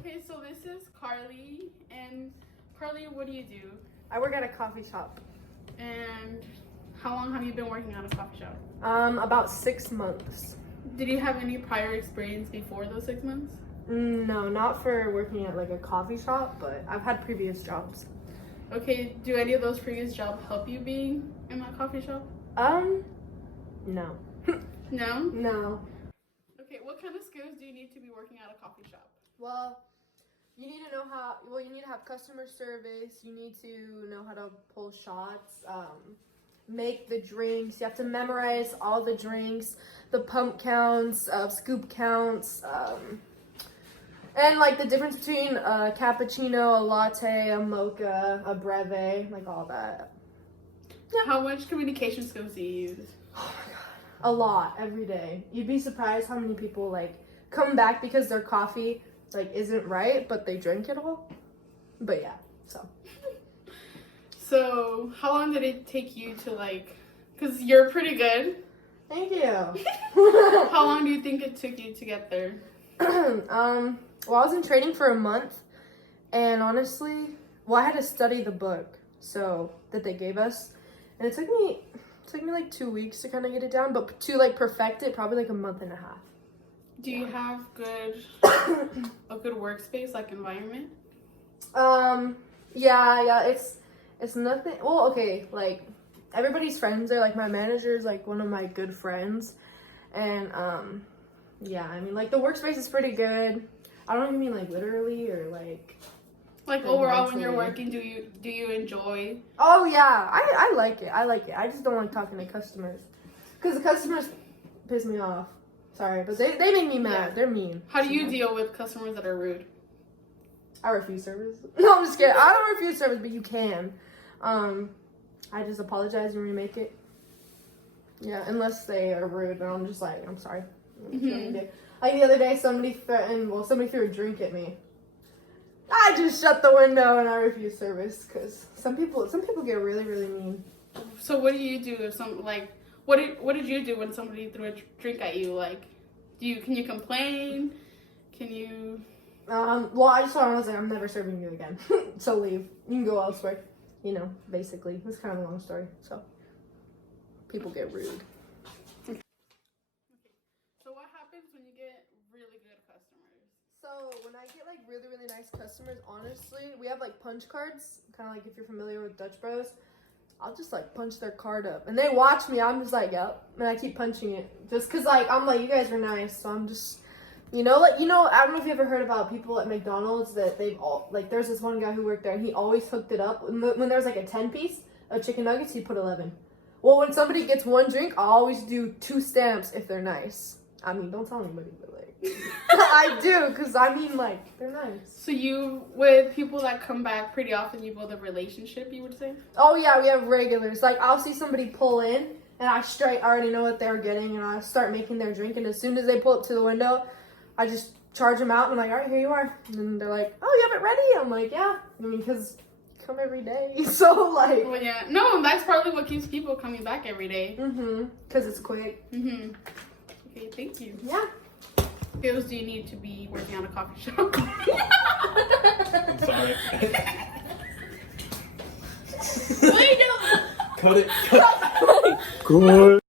Okay, so this is Carly, and Carly, what do you do? I work at a coffee shop. And how long have you been working at a coffee shop? About 6 months. Did you have any prior experience before those 6 months? No, not for working at like a coffee shop, but I've had previous jobs. Okay, do any of those previous jobs help you being in that coffee shop? No. No? No. Okay, what kind of skills do you need to be working at a coffee shop? Well, you need to know you need to have customer service, you need to know how to pull shots, make the drinks, you have to memorize all the drinks, the pump counts, scoop counts, and like the difference between a cappuccino, a latte, a mocha, a breve, like all that. Yeah. How much communication skills do you use? Oh my god, a lot every day. You'd be surprised how many people like come back because their coffee like isn't right, but they drink it all. But yeah, so. So how long did it take you to like? Cause you're pretty good. Thank you. How long do you think it took you to get there? Well, I was in training for a month, and honestly, I had to study the book that they gave us, and it took me like 2 weeks to kind of get it down, but to like perfect it, probably like a month and a half. Do you have a good workspace, like environment? Yeah, it's nothing. Well, okay, like everybody's friends are like my manager is like one of my good friends, and yeah, I mean like the workspace is pretty good. I don't even mean like literally or like overall when you're working, do you enjoy? Oh yeah, I like it. I just don't like talking to customers because the customers piss me off. Sorry, but they make me mad. Yeah. They're mean. How do you deal with customers that are rude? I refuse service. No, I'm just kidding. I don't refuse service, but you can. I just apologize and remake it. Yeah, unless they are rude, and I'm just like, I'm sorry. Mm-hmm. Like the other day, somebody threw a drink at me. I just shut the window and I refused service because some people get really, really mean. So what do you do if what did you do when somebody threw a drink at you? Like, can you complain? Can you? Well, I just told him, I was like, I'm never serving you again. So leave. You can go elsewhere. You know, basically. It's kind of a long story. So people get rude. So what happens when you get really good customers? So when I get like really, really nice customers, honestly, we have like punch cards. Kind of like if you're familiar with Dutch Bros. I'll just like punch their card up. And they watch me. I'm just like, yep. And I keep punching it. Just because like, I'm like, you guys are nice. So I'm just, I don't know if you ever heard about people at McDonald's that they've all, like there's this one guy who worked there and he always hooked it up. When there's like a 10 piece of chicken nuggets, he'd put 11. Well, when somebody gets one drink, I always do 2 stamps if they're nice. I mean, don't tell anybody, but like, I do, because I mean, like, they're nice. So with people that come back pretty often, you build a relationship, you would say? Oh, yeah, we have regulars. Like, I'll see somebody pull in, and I already know what they're getting, and I start making their drink, and as soon as they pull up to the window, I just charge them out, and I'm like, all right, here you are. And they're like, oh, you have it ready? I'm like, yeah. I mean, because come every day, so, like. Well, yeah. No, that's probably what keeps people coming back every day. Mm-hmm, because it's quick. Mm-hmm. Okay, thank you. Yeah. Skills do you need to be working at a coffee shop? I'm sorry. Wait, no. Cut it. Good.